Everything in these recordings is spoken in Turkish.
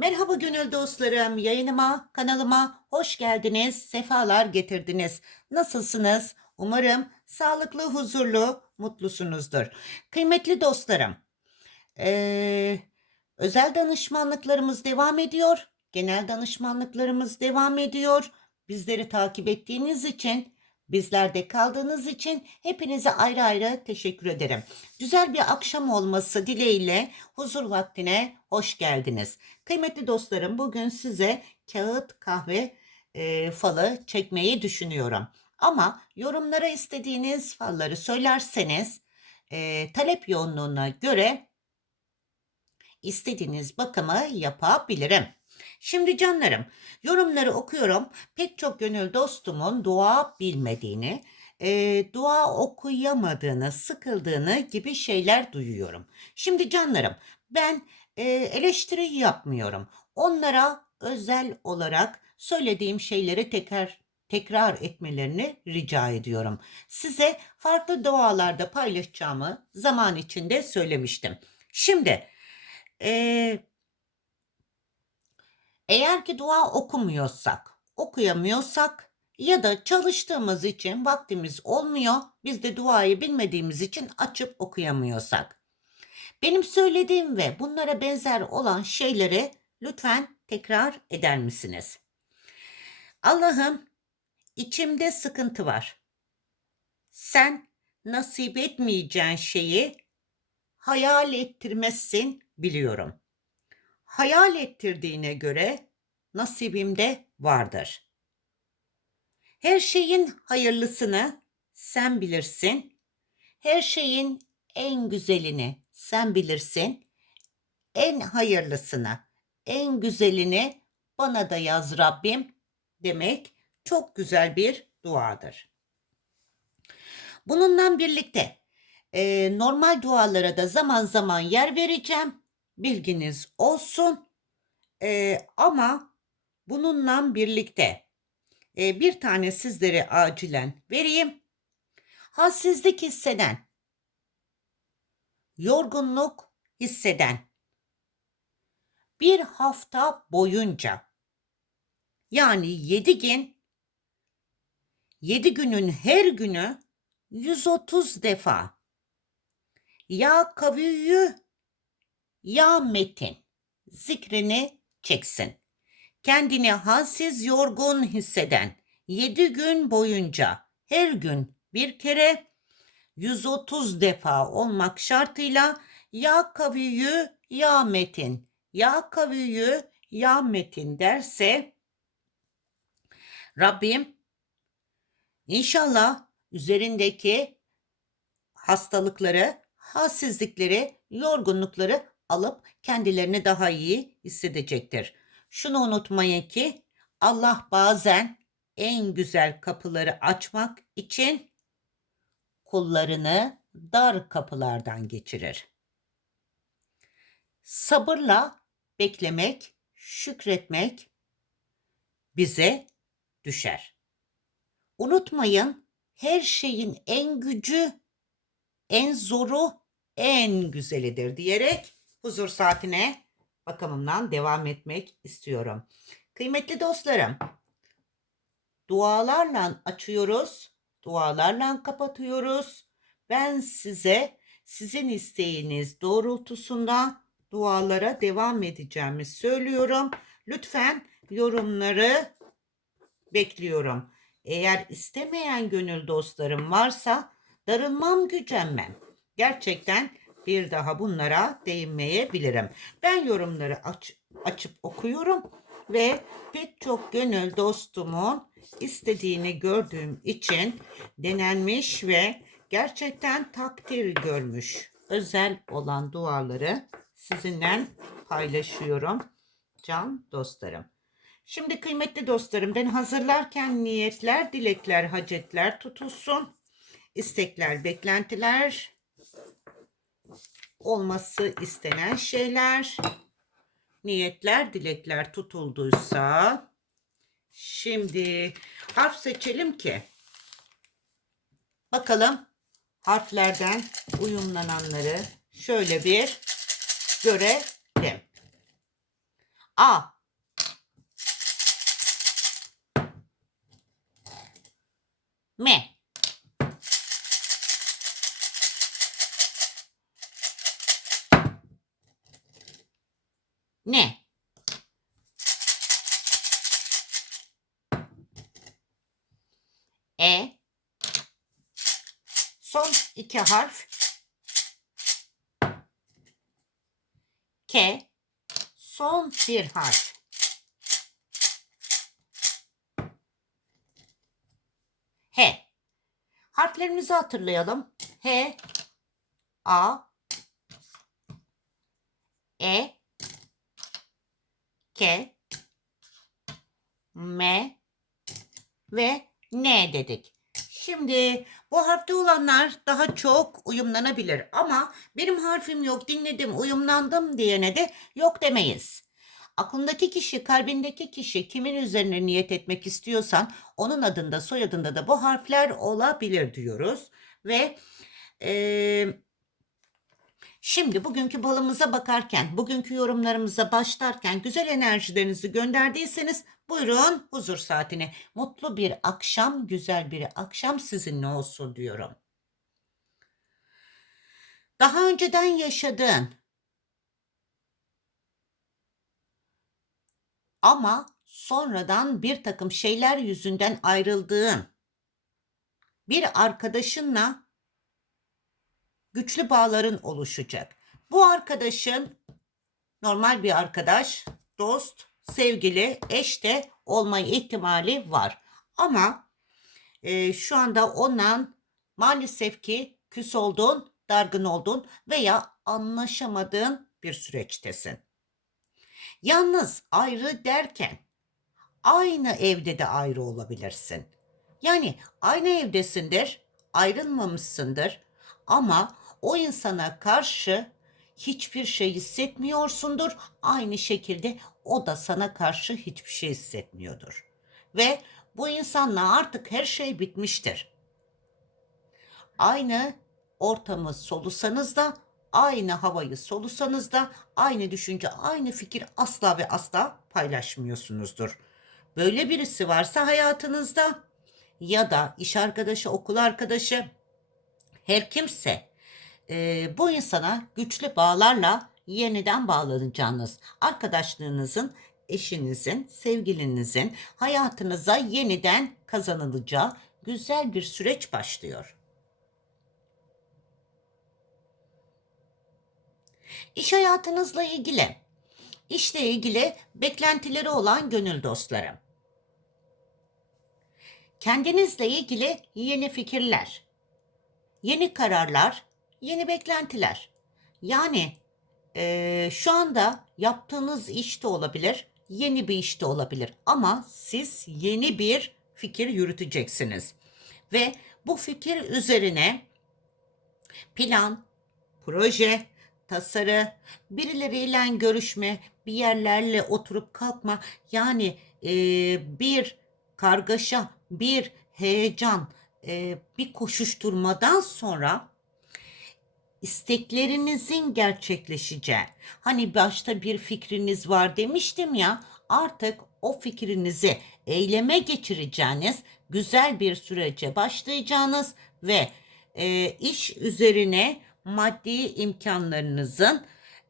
Merhaba gönül dostlarım, yayınıma, kanalıma hoş geldiniz, sefalar getirdiniz. Nasılsınız? Umarım sağlıklı, huzurlu, mutlusunuzdur. Kıymetli dostlarım, eee, özel danışmanlıklarımız devam ediyor, genel danışmanlıklarımız devam ediyor. Bizleri takip ettiğiniz için, bizlerde kaldığınız için hepinize ayrı ayrı teşekkür ederim. Güzel bir akşam olması dileğiyle huzur vaktine hoş geldiniz. Kıymetli dostlarım bugün size kağıt kahve e, falı çekmeyi düşünüyorum. Ama yorumlara istediğiniz falları söylerseniz e, talep yoğunluğuna göre istediğiniz bakımı yapabilirim. Şimdi canlarım yorumları okuyorum. Pek çok gönül dostumun dua bilmediğini, e, dua okuyamadığını, sıkıldığını gibi şeyler duyuyorum. Şimdi canlarım ben e, eleştiri yapmıyorum. Onlara özel olarak söylediğim şeyleri tekrar tekrar etmelerini rica ediyorum. Size farklı dualarda paylaşacağımı zaman içinde söylemiştim. Şimdi e, eğer ki dua okumuyorsak, okuyamıyorsak ya da çalıştığımız için vaktimiz olmuyor, biz de duayı bilmediğimiz için açıp okuyamıyorsak. Benim söylediğim ve bunlara benzer olan şeyleri lütfen tekrar eder misiniz? Allah'ım içimde sıkıntı var. Sen nasip etmeyeceğin şeyi hayal ettirmezsin biliyorum. Hayal ettirdiğine göre nasibimde vardır. Her şeyin hayırlısını sen bilirsin. Her şeyin en güzelini sen bilirsin. En hayırlısını, en güzelini bana da yaz Rabbim demek çok güzel bir duadır. Bununla birlikte e, normal dualara da zaman zaman yer vereceğim. Bilginiz olsun. E, ama bununla birlikte e, bir tane sizlere acilen vereyim. Halsizlik hisseden, yorgunluk hisseden bir hafta boyunca yani 7 gün 7 günün her günü 130 defa ya kaviyü ya metin zikrini çeksin. Kendini halsiz yorgun hisseden 7 gün boyunca her gün bir kere 130 defa olmak şartıyla ya kaviyü ya metin ya kaviyü ya metin derse Rabbim inşallah üzerindeki hastalıkları, halsizlikleri, yorgunlukları alıp kendilerini daha iyi hissedecektir. Şunu unutmayın ki Allah bazen en güzel kapıları açmak için kullarını dar kapılardan geçirir. Sabırla beklemek, şükretmek bize düşer. Unutmayın her şeyin en gücü, en zoru, en güzelidir diyerek huzur saatine bakımımdan devam etmek istiyorum. Kıymetli dostlarım, dualarla açıyoruz, dualarla kapatıyoruz. Ben size sizin isteğiniz doğrultusunda dualara devam edeceğimi söylüyorum. Lütfen yorumları bekliyorum. Eğer istemeyen gönül dostlarım varsa darılmam gücenmem. Gerçekten bir daha bunlara değinmeyebilirim. Ben yorumları aç, açıp okuyorum ve pek çok gönül dostumun istediğini gördüğüm için denenmiş ve gerçekten takdir görmüş özel olan duaları sizinle paylaşıyorum can dostlarım. Şimdi kıymetli dostlarım ben hazırlarken niyetler, dilekler, hacetler tutulsun. istekler, beklentiler, olması istenen şeyler, niyetler, dilekler tutulduysa şimdi harf seçelim ki bakalım harflerden uyumlananları şöyle bir görelim. A. M. Ne? E. Son iki harf. K. Son bir harf. H. Harflerimizi hatırlayalım. H, A, E, K, M ve N dedik. Şimdi bu harfte olanlar daha çok uyumlanabilir ama benim harfim yok dinledim uyumlandım diyene de yok demeyiz. Aklındaki kişi, kalbindeki kişi kimin üzerine niyet etmek istiyorsan onun adında, soyadında da bu harfler olabilir diyoruz. Ve eee, şimdi bugünkü balımıza bakarken, bugünkü yorumlarımıza başlarken güzel enerjilerinizi gönderdiyseniz buyurun huzur saatine. Mutlu bir akşam, güzel bir akşam sizinle olsun diyorum. Daha önceden yaşadığın ama sonradan bir takım şeyler yüzünden ayrıldığın bir arkadaşınla güçlü bağların oluşacak. Bu arkadaşın normal bir arkadaş, dost, sevgili, eş de olma ihtimali var. Ama e, şu anda ondan maalesef ki küs oldun, dargın oldun veya anlaşamadığın bir süreçtesin. Yalnız ayrı derken aynı evde de ayrı olabilirsin. Yani aynı evdesindir, ayrılmamışsındır ama o insana karşı hiçbir şey hissetmiyorsundur. Aynı şekilde o da sana karşı hiçbir şey hissetmiyordur. Ve bu insanla artık her şey bitmiştir. Aynı ortamı solusanız da aynı havayı solusanız da aynı düşünce, aynı fikir asla ve asla paylaşmıyorsunuzdur. Böyle birisi varsa hayatınızda ya da iş arkadaşı, okul arkadaşı her kimse e, bu insana güçlü bağlarla yeniden bağlanacağınız arkadaşlığınızın, eşinizin, sevgilinizin hayatınıza yeniden kazanılacağı güzel bir süreç başlıyor. İş hayatınızla ilgili, işle ilgili beklentileri olan gönül dostlarım. Kendinizle ilgili yeni fikirler, yeni kararlar, yeni beklentiler. Yani eee, şu anda yaptığınız iş de olabilir, yeni bir iş de olabilir ama siz yeni bir fikir yürüteceksiniz. Ve bu fikir üzerine plan, proje, tasarı, birileriyle görüşme, bir yerlerle oturup kalkma. Yani e, bir kargaşa, bir heyecan, e, bir koşuşturmadan sonra isteklerinizin gerçekleşeceği. Hani başta bir fikriniz var demiştim ya artık o fikrinizi eyleme geçireceğiniz güzel bir sürece başlayacağınız ve e, iş üzerine maddi imkanlarınızın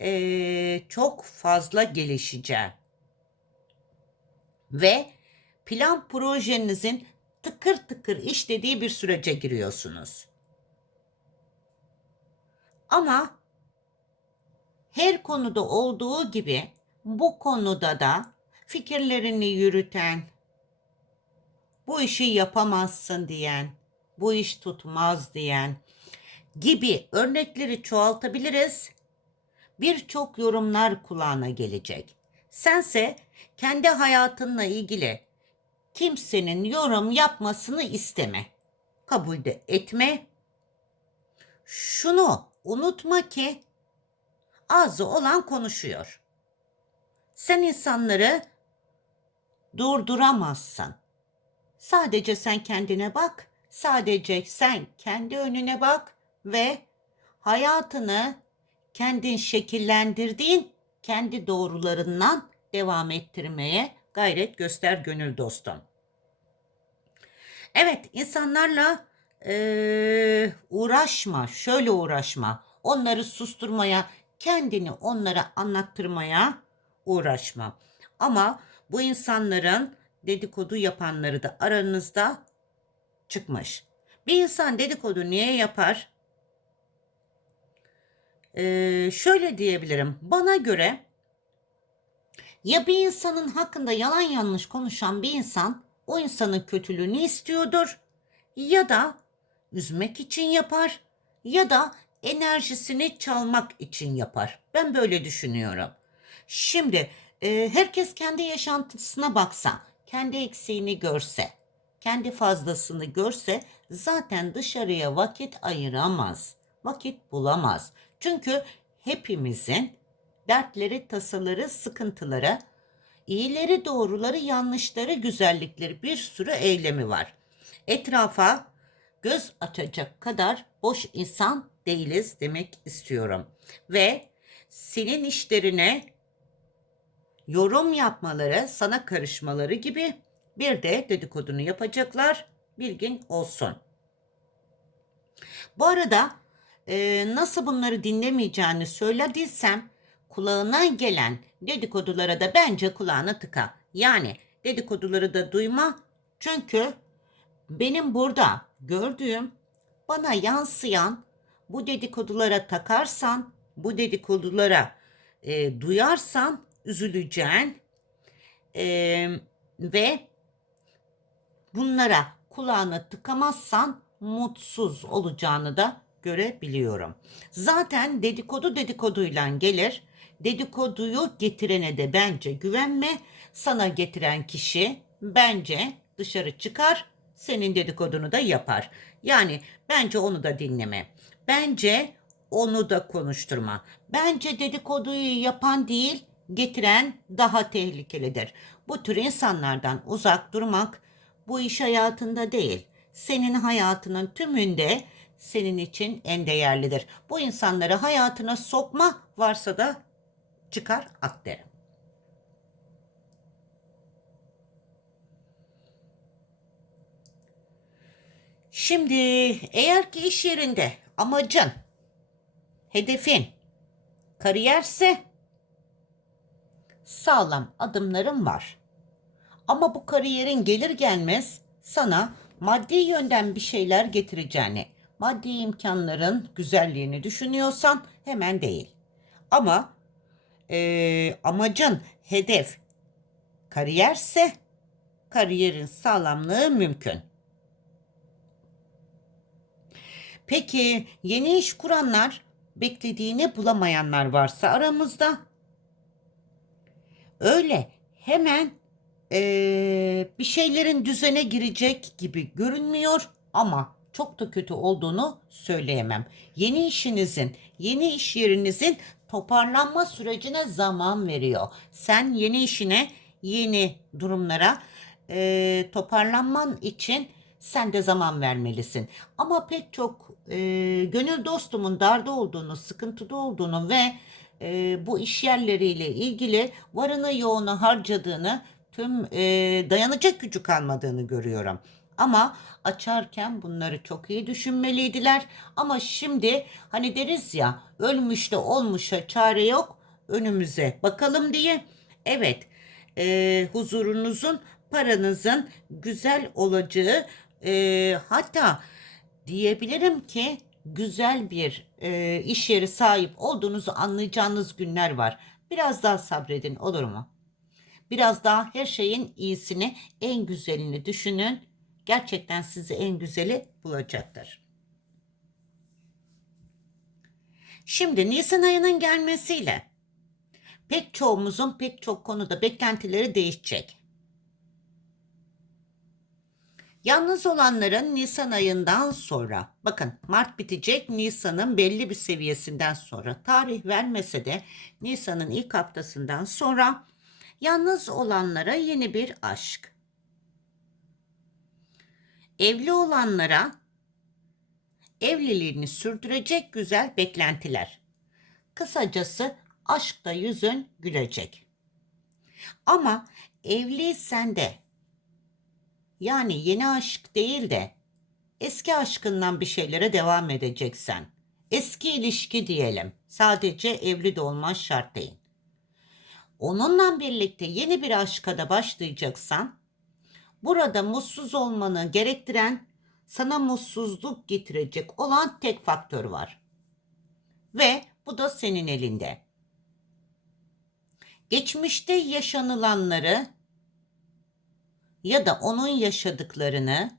e, çok fazla gelişeceği ve plan projenizin tıkır tıkır işlediği bir sürece giriyorsunuz. Ama her konuda olduğu gibi bu konuda da fikirlerini yürüten, bu işi yapamazsın diyen, bu iş tutmaz diyen gibi örnekleri çoğaltabiliriz. Birçok yorumlar kulağına gelecek. Sense kendi hayatınla ilgili kimsenin yorum yapmasını isteme. Kabul de etme. Şunu unutma ki ağzı olan konuşuyor. Sen insanları durduramazsın. Sadece sen kendine bak. Sadece sen kendi önüne bak ve hayatını kendin şekillendirdiğin kendi doğrularından devam ettirmeye gayret göster gönül dostum. Evet, insanlarla eee, uğraşma, şöyle uğraşma. Onları susturmaya, kendini onlara anlattırmaya uğraşma. Ama bu insanların dedikodu yapanları da aranızda çıkmış. Bir insan dedikodu niye yapar? Eee, şöyle diyebilirim. Bana göre ya bir insanın hakkında yalan yanlış konuşan bir insan o insanın kötülüğünü istiyordur ya da üzmek için yapar ya da enerjisini çalmak için yapar. Ben böyle düşünüyorum. Şimdi e, herkes kendi yaşantısına baksa, kendi eksiğini görse, kendi fazlasını görse zaten dışarıya vakit ayıramaz. Vakit bulamaz. Çünkü hepimizin dertleri, tasaları, sıkıntıları, iyileri, doğruları, yanlışları, güzellikleri bir sürü eylemi var. Etrafa göz açacak kadar boş insan değiliz demek istiyorum. Ve senin işlerine yorum yapmaları, sana karışmaları gibi bir de dedikodunu yapacaklar. Bilgin olsun. Bu arada e, nasıl bunları dinlemeyeceğini söylediysem kulağına gelen dedikodulara da bence kulağını tıka. Yani dedikoduları da duyma. Çünkü benim burada gördüğüm bana yansıyan bu dedikodulara takarsan, bu dedikodulara e, duyarsan üzüleceğin e, ve bunlara kulağını tıkamazsan mutsuz olacağını da görebiliyorum. Zaten dedikodu dedikoduyla gelir. Dedikoduyu getirene de bence güvenme. Sana getiren kişi bence dışarı çıkar, senin dedikodunu da yapar. Yani bence onu da dinleme. Bence onu da konuşturma. Bence dedikoduyu yapan değil, getiren daha tehlikelidir. Bu tür insanlardan uzak durmak bu iş hayatında değil, senin hayatının tümünde senin için en değerlidir. Bu insanları hayatına sokma varsa da çıkar at derim. Şimdi eğer ki iş yerinde amacın, hedefin kariyerse sağlam adımlarım var. Ama bu kariyerin gelir gelmez sana maddi yönden bir şeyler getireceğini, maddi imkanların güzelliğini düşünüyorsan hemen değil. Ama eee, amacın, hedef kariyerse kariyerin sağlamlığı mümkün. Peki yeni iş kuranlar, beklediğini bulamayanlar varsa aramızda öyle hemen eee, bir şeylerin düzene girecek gibi görünmüyor ama çok da kötü olduğunu söyleyemem. Yeni işinizin, yeni iş yerinizin toparlanma sürecine zaman veriyor. Sen yeni işine, yeni durumlara eee, toparlanman için sen de zaman vermelisin. Ama pek çok eee, gönül dostumun darda olduğunu, sıkıntıda olduğunu ve eee, bu iş yerleriyle ilgili varını yoğunu harcadığını, tüm eee, dayanacak gücü kalmadığını görüyorum. Ama açarken bunları çok iyi düşünmeliydiler. Ama şimdi hani deriz ya ölmüş de olmuşa çare yok önümüze bakalım diye. Evet eee, huzurunuzun paranızın güzel olacağı eee, hatta diyebilirim ki güzel bir eee, iş yeri sahip olduğunuzu anlayacağınız günler var. Biraz daha sabredin olur mu? Biraz daha her şeyin iyisini, en güzelini düşünün. Gerçekten sizi en güzeli bulacaktır. Şimdi Nisan ayının gelmesiyle pek çoğumuzun pek çok konuda beklentileri değişecek. Yalnız olanların Nisan ayından sonra, bakın Mart bitecek Nisan'ın belli bir seviyesinden sonra, tarih vermese de Nisan'ın ilk haftasından sonra yalnız olanlara yeni bir aşk. Evli olanlara evliliğini sürdürecek güzel beklentiler. Kısacası aşkta yüzün gülecek. Ama evliysen de yani yeni aşk değil de eski aşkından bir şeylere devam edeceksen eski ilişki diyelim. Sadece evli de olman şart değil. Onunla birlikte yeni bir aşka da başlayacaksan burada mutsuz olmanı gerektiren sana mutsuzluk getirecek olan tek faktör var. Ve bu da senin elinde. Geçmişte yaşanılanları ya da onun yaşadıklarını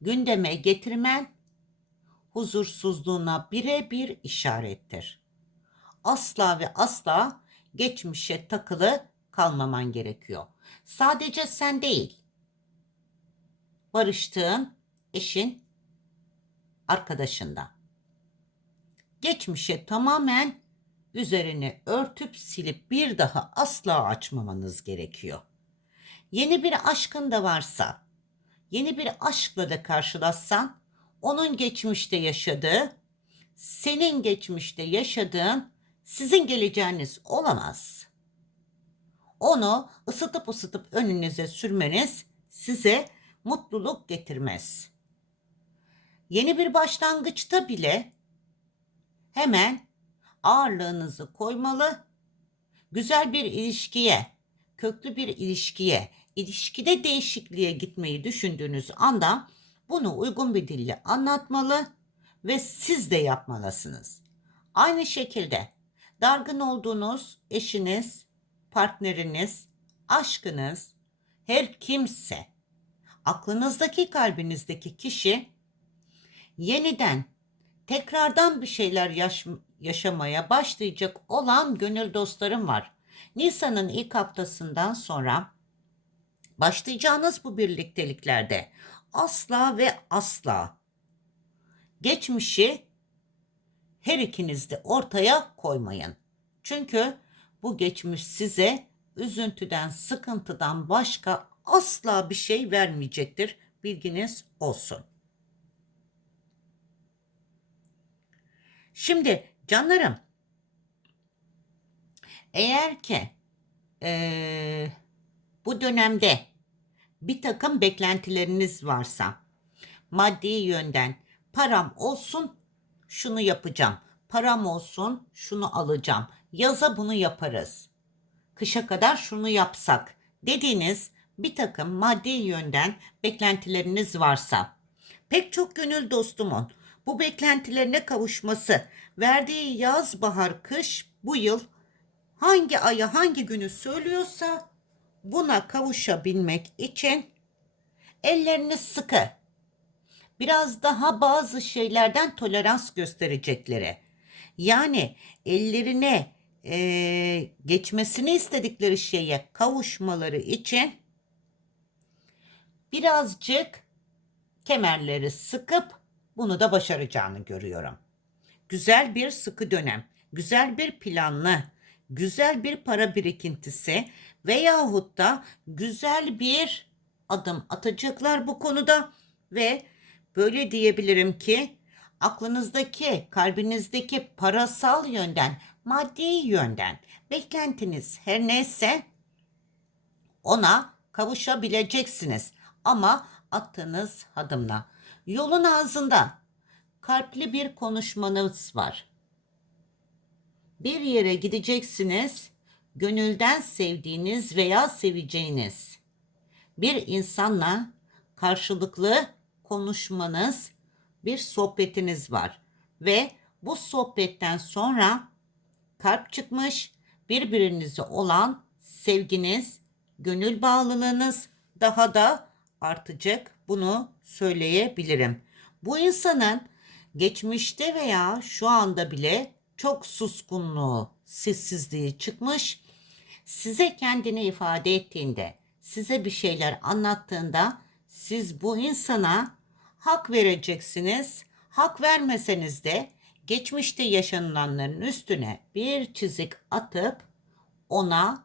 gündeme getirmen huzursuzluğuna birebir işarettir. Asla ve asla geçmişe takılı kalmaman gerekiyor. Sadece sen değil. Barıştığın eşin, arkadaşında. Geçmişe tamamen üzerini örtüp silip bir daha asla açmamanız gerekiyor. Yeni bir aşkın da varsa, yeni bir aşkla da karşılaşsan, onun geçmişte yaşadığı, senin geçmişte yaşadığın sizin geleceğiniz olamaz. Onu ısıtıp ısıtıp önünüze sürmeniz size mutluluk getirmez. Yeni bir başlangıçta bile hemen ağırlığınızı koymalı, güzel bir ilişkiye, köklü bir ilişkiye, ilişkide değişikliğe gitmeyi düşündüğünüz anda bunu uygun bir dille anlatmalı ve siz de yapmalısınız. Aynı şekilde dargın olduğunuz eşiniz, partneriniz, aşkınız, her kimse, aklınızdaki kalbinizdeki kişi yeniden tekrardan bir şeyler yaş- yaşamaya başlayacak olan gönül dostlarım var. Nisan'ın ilk haftasından sonra başlayacağınız bu birlikteliklerde asla ve asla geçmişi her ikiniz de ortaya koymayın. Çünkü bu geçmiş size üzüntüden, sıkıntıdan başka asla bir şey vermeyecektir. Bilginiz olsun. Şimdi canlarım eğer ki eee, bu dönemde bir takım beklentileriniz varsa maddi yönden param olsun şunu yapacağım. Param olsun şunu alacağım. Yaza bunu yaparız. Kışa kadar şunu yapsak dediğiniz bir takım maddi yönden beklentileriniz varsa pek çok gönül dostumun bu beklentilerine kavuşması verdiği yaz, bahar, kış bu yıl hangi aya hangi günü söylüyorsa buna kavuşabilmek için ellerini sıkı biraz daha bazı şeylerden tolerans gösterecekleri yani ellerine eee, geçmesini istedikleri şeye kavuşmaları için birazcık kemerleri sıkıp bunu da başaracağını görüyorum. Güzel bir sıkı dönem, güzel bir planlı, güzel bir para birikintisi veyahut da güzel bir adım atacaklar bu konuda ve böyle diyebilirim ki aklınızdaki, kalbinizdeki parasal yönden, maddi yönden beklentiniz her neyse ona kavuşabileceksiniz ama attığınız adımla. Yolun ağzında kalpli bir konuşmanız var. Bir yere gideceksiniz, gönülden sevdiğiniz veya seveceğiniz bir insanla karşılıklı konuşmanız, bir sohbetiniz var ve bu sohbetten sonra kalp çıkmış, birbirinize olan sevginiz, gönül bağlılığınız daha da artacak. Bunu söyleyebilirim. Bu insanın geçmişte veya şu anda bile çok suskunluğu, sessizliği çıkmış. Size kendini ifade ettiğinde, size bir şeyler anlattığında siz bu insana hak vereceksiniz. Hak vermeseniz de geçmişte yaşanılanların üstüne bir çizik atıp ona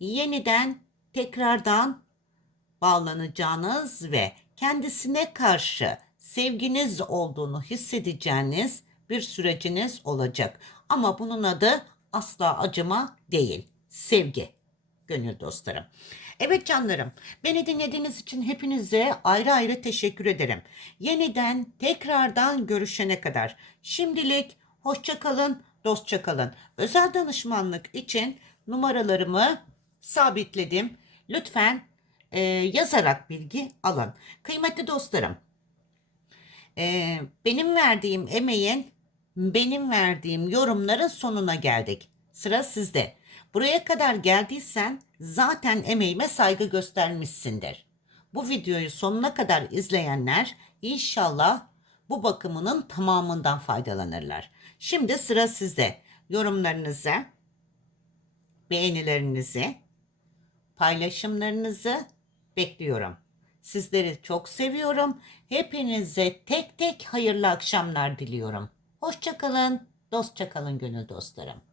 yeniden tekrardan bağlanacağınız ve kendisine karşı sevginiz olduğunu hissedeceğiniz bir süreciniz olacak. Ama bunun adı asla acıma değil, sevgi. gönül dostlarım. Evet canlarım, beni dinlediğiniz için hepinize ayrı ayrı teşekkür ederim. Yeniden tekrardan görüşene kadar şimdilik hoşça kalın, dostça kalın. Özel danışmanlık için numaralarımı sabitledim. Lütfen e, yazarak bilgi alın. Kıymetli dostlarım, e, benim verdiğim emeğin, benim verdiğim yorumların sonuna geldik. Sıra sizde. Buraya kadar geldiysen zaten emeğime saygı göstermişsindir. Bu videoyu sonuna kadar izleyenler inşallah bu bakımının tamamından faydalanırlar. Şimdi sıra sizde. Yorumlarınızı, beğenilerinizi, paylaşımlarınızı bekliyorum. Sizleri çok seviyorum. Hepinize tek tek hayırlı akşamlar diliyorum. Hoşçakalın, dostça kalın gönül dostlarım.